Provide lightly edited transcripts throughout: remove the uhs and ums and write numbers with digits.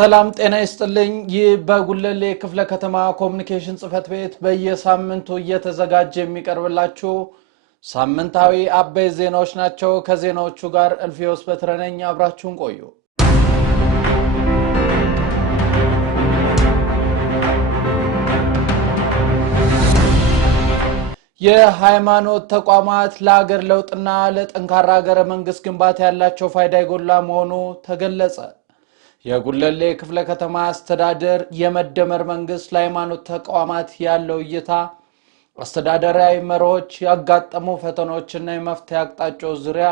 ሰላም ጤና ይስጥልኝ ይህ በጉለሌ ክፍለ ከተማ ኮሙኒኬሽን ጽፈት ቤት በየሳምንቱ እየተዘጋጀ የሚቀርብላችሁ ሳምንታዊ አበይ ዜናዎች ናቸው ከዜናዎቹ ጋር እልፊዮስ በትረነኝ አብራችሁን ቆዩ የሃይማኖት ተቋማት ለሀገር ለውጥና ለጠንካራ ሀገረ መንግስት ግንባታ ያላቸው ፋይዳ ይጎላ መሆኑ ተገለጸ የጉለሌ ክፍለ ከተማ አስተዳደር የመደመር መንግስት ለሃይማኖት ተቋማት ያለው እይታ አስተዳደራዊ መርሆች ያጋጠሙ ፈተናዎችና የመፍትሄ አቅጣጫዎች ዙሪያ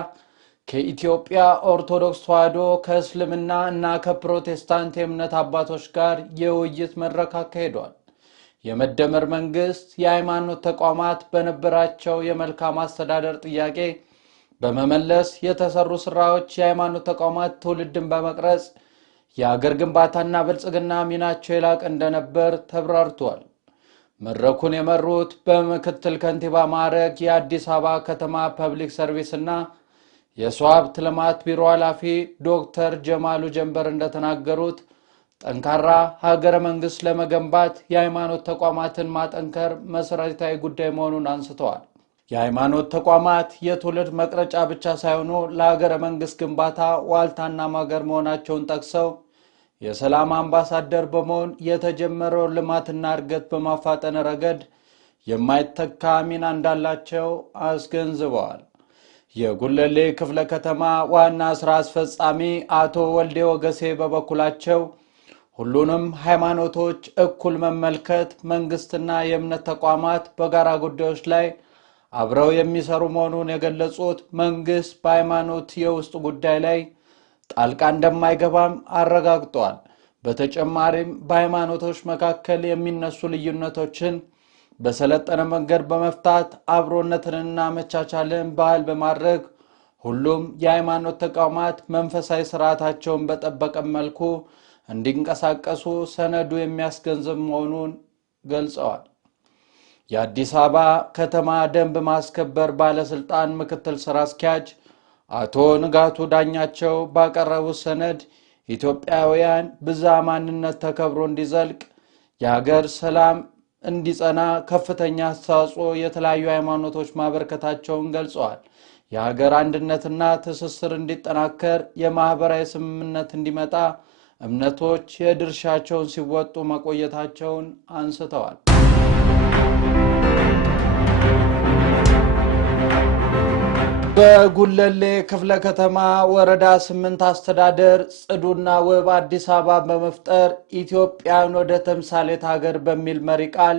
ከኢትዮጵያ ኦርቶዶክስ ተዋሕዶ ከእስልምና እና ከፕሮቴስታንት የእምነት አባቶች ጋር የውይይት መድረክ አካሂዷል የመደመር መንግስት የሃይማኖት ተቋማት በነበራቸው የመልካም አስተዳደር ጥያቄ በመመለስ የተሰሩ ስራዎች የሃይማኖት ተቋማት ትውልድን በመቅረጽ የሀገር ግንባታና ብልጽግና ሚናቸው የላቀ እንደነበር ተብራርቷል መድረኩን የመሩት በምክትል ከንቲባ ማዕረግ የአዲስ አበባ ከተማ ፐብሊክ ሰርቪስ እና የሰው ሀብት ልማት ቢሮ ኃላፊ ዶክተር ጀማሉ ጀንበር እንደተናገሩት ጠንካራ ሀገረ መንግስት ለመገንባት የሃይማኖት ተቋማትን ማጠንከር መሰረታዊ ጉዳይ መሆኑን አንስተዋል የሃይማኖት ተቋማት የትውልድ መቅረጫ ብቻ ሳይሆኑ ለሀገረ መንግስት ግንባታ ዋልታና ማገር መሆናቸውን ጠቅሰው የሰላም አምባሳደር በመሆን የተጀመረው ልማትና እድገት በማፋጠን ረገድ የማይተካ ሚና እንዳላቸው አስገንዝበዋል የጉለሌ ክፍለ ከተማ ዋና ስራ አስፈጻሚ አቶ ወልዴ ወገሴ በበኩላቸው ሁሉንም ሃይማኖቶች እኩል መመልከት መንግስትና የእምነት ተቋማት በጋራ ጉዳዮች ላይ አብረው የሚሰሩ መሆኑን የገለጹት መንግስት በሃይማኖት የውስጥ ጉዳይ ላይ ጣልቃ እንደማይገባም አረጋግጧል በተጨማሪም በሃይማኖቶች መካከል የሚነሱ ልዩነቶችን በሰለጠነ መንገድ በመፍታት አብሮነትንና መቻቻልን ባህል በማድረግ ሁሉም የሃይማኖት ተቋማት መንፈሳዊ ስርዓታቸውን በጠበቀ መልኩ እንዲንቀሳቀሱ ሰነዱ የሚያስገንዝብ መሆኑን ገልጸዋል የአዲስ አበባ ከተማ ደንብ ማስከበር ባለስልጣን ምክትል ስራ አስኪያጅ አቶ ንጋቱ ዳኛቸው ባቀረቡት ሰነድ ኢትዮጵያውያን ብዛ ማንነት ተከብሮ እንዲዘልቅ የሀገር ሰላም እንዲጸና ከፍተኛ አስተዋጽኦ የተለያዩ ሃይማኖቶች ማበርከታቸውን ገልጸዋል የሀገር አንድነትና ትስስር እንዲጠናከር የማህበራዊ ስምምነት እንዲመጣ እምነቶች የድርሻቸውን ሲወጡ መቆየታቸውን አንስተዋል በጉለሌ ክፍለ ከተማ ወረዳ 8 አስተዳደር ጽዱና ውብ አዲስ አበባ በመፍጠር ኢትዮጵያን ወደ ተምሳሌት ሀገር በሚል መሪ ቃል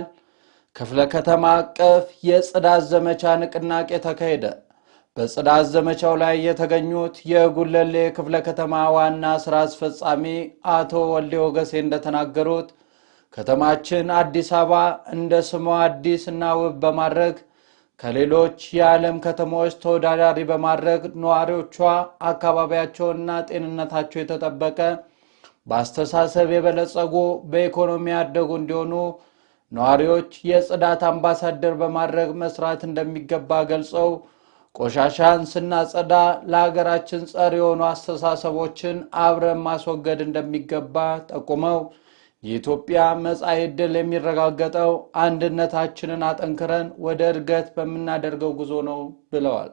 ክፍለ ከተማ አቀፍ የጽዳት ዘመቻ ንቅናቄ ተካሄደ በጽዳት ዘመቻው ላይ የተገኙት የጉለሌ ክፍለ ከተማ ዋና ስራ አስፈጻሚ አቶ ወልዴ ወገሴ እንደተናገሩት ከተማችን አዲስ አበባ እንደ ስሟ አዲስ እና ውብ በማድረግ ከሌሎች የዓለም ከተሞች ተወዳዳሪ በማድረግ ነዋሪዎቿ አካባቢያቸውና ጤንነታቸው የተጠበቀ በአስተሳሰብ የበለጸጉ በኢኮኖሚ ያደጉ እንዲሆኑ ነዋሪዎች የጽዳት አምባሳደር በማድረግ መስራት እንደሚገባ ገልጸው ቆሻሻን ስናጸዳ ለሀገራችን ጸር የሆኑ አስተሳሰቦችን አብረን ማስወገድ እንደሚገባ ጠቁመው የኢትዮጵያ መጻኢ ዕድል የሚረጋገጠው አንድነታችንን አጠንክረን ወደ እድገት በመናደርገው ጉዞ ነው ብለዋል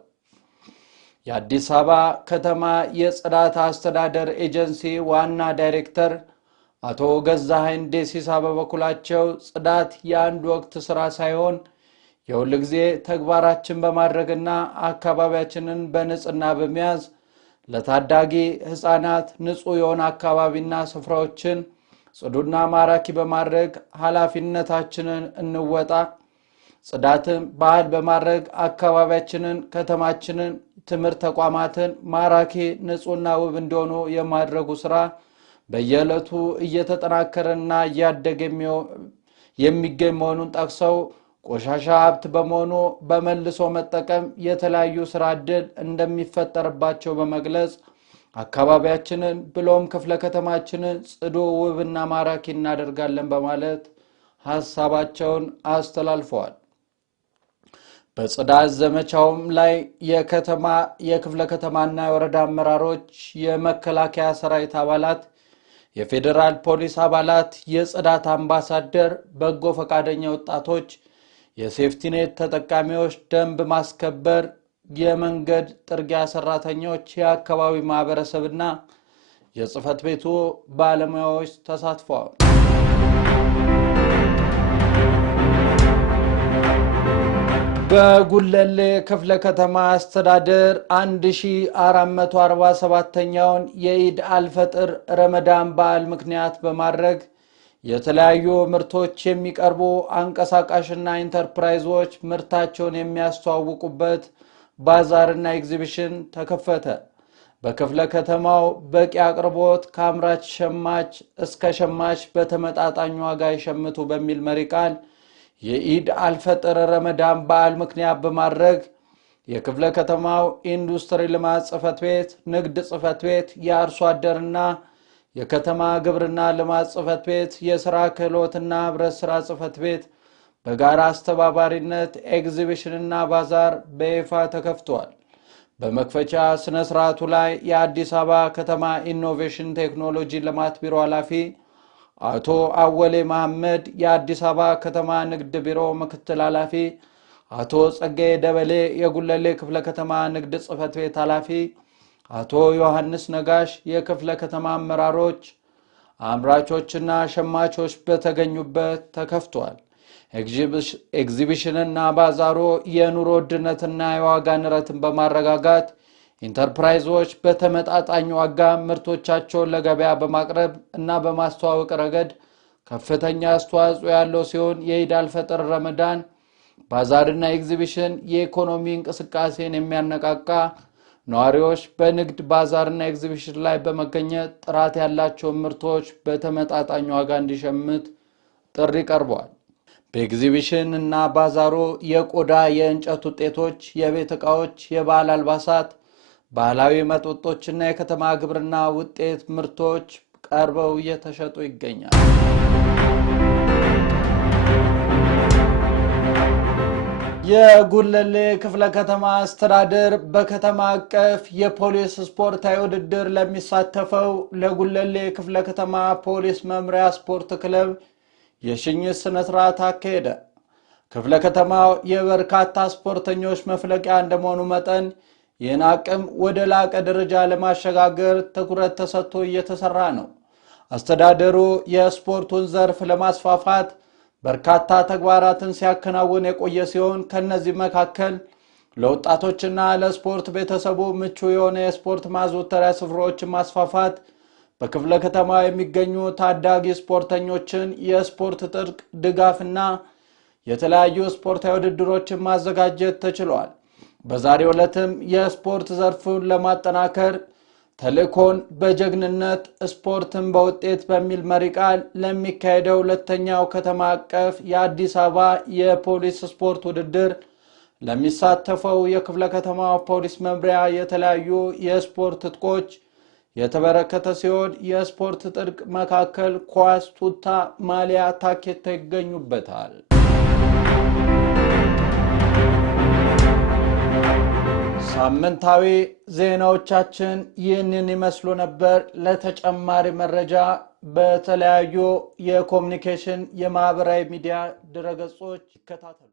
የአዲስ አበባ ከተማ የጽዳት አስተዳደር ኤጀንሲ ዋና ዳይሬክተር አቶ ገዛኸኝ ደሲሳ በበኩላቸው ጽዳት የአንድ ወቅት ስራ ሳይሆን የሁሉ ጊዜ ተግባራችን በማድረግና አካባቢያችንን በንጽህና በመያዝ ለታዳጊ ህፃናት ንጹህ የሆነ አካባቢና ስፍራዎችን ጽዱና ማራኪ በማድረግ ኃላፊነታችንን እንወጣ ጽዳትን ባህል በማድረግ አካባቢያችንን ከተማችንን ትምህርት ተቋማትን ማራኪ ንጹህና ውብ እንዲሆኑ የማድረጉ ስራ በየዕለቱ እየተጠናከረና እያደገ የሚገኝ መሆኑን ጠቅሰው ቆሻሻ ሀብት በመሆኑ በመልሶ መጠቀም የተለያዩ ስራ ዕድል እንደሚፈጠርባቸው በመግለጽ አካባቢያችንን ብሎም ክፍለ ከተማችንን ጽዱ ውብና ማራኪ እናደርጋለን በማለት ሐሳባቸውን አስተላልፈዋል በጽዳት ዘመቻውም ላይ የክፍለ ከተማና የወረዳ አመራሮች የመከላከያ ሰራዊት አባላት የፌዴራል ፖሊስ አባላት፣ የጽዳት አምባሳደር፣ በጎ ፈቃደኛ ወጣቶች፣ የሴፍቲኔት ተጠቃሚዎች፣ ደንብ ማስከበር፣ የመንገድ ጥርጊያ ሰራተኞች፣ የአካባቢ ማህበረሰብና የጽህፈት ቤቱ ባለሙያዎች ተሳትፈዋል። በጉለሌ ክፍለ ከተማ አስተዳደር 1447ኛውን የኢድ አልፈጥር ረመዳን በዓል ምክንያት በማድረግ የተለያዩ ምርቶች የሚቀርቡ አንቀሳቃሽና ኢንተርፕራይዞች ምርታቸውን የሚያስተዋውቁበት ባዛርና ኤግዚቢሽን ተከፈተ። በክፍለ ከተማው በቂ አቅርቦት ከአምራች ሸማች እስከ ሸማች በተመጣጣኝ ዋጋ ይሸምቱ በሚል መሪ ቃል የኢድ አልፈጥር ረመዳን በዓል ምክንያት በማድረግ የክፍለ ከተማው ኢንዱስትሪ ልማት ጽህፈት ቤት፣ ንግድ ጽህፈት ቤት፣ የአርሶ አደርና የከተማ ግብርና ልማት ጽህፈት ቤት፣ የሥራ ክህሎትና ህብረት ሥራ ጽህፈት ቤት በጋራ አስተባባሪነት ኤግዚቢሽንና ባዛር በይፋ ተከፍቷል። በመክፈቻ ስነ ስርዓቱ ላይ የአዲስ አበባ ከተማ ኢኖቬሽን ቴክኖሎጂ ልማት ቢሮ ኃላፊ አቶ አወሌ መሐመድ፣ የአዲስ አበባ ከተማ ንግድ ቢሮ ምክትል ኃላፊ አቶ ጸጋዬ ደበሌ፣ የጉለሌ ክፍለ ከተማ ንግድ ጽህፈት ቤት ኃላፊ አቶ ዮሐንስ ነጋሽ፣ የክፍለ ከተማ አመራሮች፣ አምራቾችና ሸማቾች በተገኙበት ተከፍቷል። ኤግዚቢሽንና ባዛሩ የኑሮ ውድነትና የዋጋ ንረትን በማረጋጋት ኢንተርፕራይዞች በተመጣጣኝ ዋጋ ምርቶቻቸውን ለገበያ በማቅረብ እና በማስተዋወቅ ረገድ ከፍተኛ አስተዋጽኦ ያለው ሲሆን የኢድ አልፈጥር ረመዳን ባዛርና ኤግዚቢሽን የኢኮኖሚ እንቅስቃሴን የሚያነቃቃ ነዋሪዎች በንግድ ባዛርና ኤግዚቢሽን ላይ በመገኘት ጥራት ያላቸው ምርቶች በተመጣጣኝ ዋጋ እንዲሸምት ጥሪ ቀርቧል። በኤግዚቢሽን እና ባዛሩ የቆዳ የእንጨት ውጤቶች፣ የቤት ዕቃዎች፣ የባህል አልባሳት፣ ባህላዊ መጠጦችና የከተማ ግብርና ውጤት ምርቶች ቀርበው እየተሸጡ ይገኛል። የጉለሌ ክፍለ ከተማ አስተዳደር በከተማ አቀፍ የፖሊስ ስፖርታዊ ውድድር ለሚሳተፈው ለጉለሌ ክፍለ ከተማ ፖሊስ መምሪያ ስፖርት ክለብ የሽኝት ስነ ስርዓት አካሄደ። ክፍለ ከተማው የበርካታ ስፖርተኞች መፍለቂያ እንደመሆኑ መጠን ይህን አቅም ወደ ላቀ ደረጃ ለማሸጋገር ትኩረት ተሰጥቶ እየተሰራ ነው። አስተዳደሩ የስፖርቱን ዘርፍ ለማስፋፋት በርካታ ተግባራትን ሲያከናውን የቆየ ሲሆን ከነዚህ መካከል ለወጣቶችና ለስፖርት ቤተሰቡ ምቹ የሆነ የስፖርት ማዘውተሪያ ስፍራዎችን ማስፋፋት፣ በክፍለ ከተማ የሚገኙ ታዳጊ ስፖርተኞችን የስፖርት ጥርቅ ድጋፍና የተለያዩ ስፖርታዊ ውድድሮችን ማዘጋጀት ተችሏል። በዛሬው ዕለትም የስፖርት ዘርፉን ለማጠናከር ተልእኮን በጀግንነት ስፖርትን በውጤት በሚል መሪ ቃል ለሚካሄደው ሁለተኛው ከተማ አቀፍ የአዲስ አበባ የፖሊስ ስፖርት ውድድር ለሚሳተፈው የክፍለ ከተማ ፖሊስ መምሪያ የተለያዩ የስፖርት ትጥቆች የተበረከተ ሲሆን የስፖርት ጥርቅ መካከል ኳስ፣ ቱታ፣ ማሊያ፣ ታኬታ ይገኙበታል። ሳምንታዊ ዜናዎቻችን ይህንን ይመስሉ ነበር። ለተጨማሪ መረጃ በተለያዩ የኮሙኒኬሽን የማህበራዊ ሚዲያ ድረገጾች ይከታተሉ።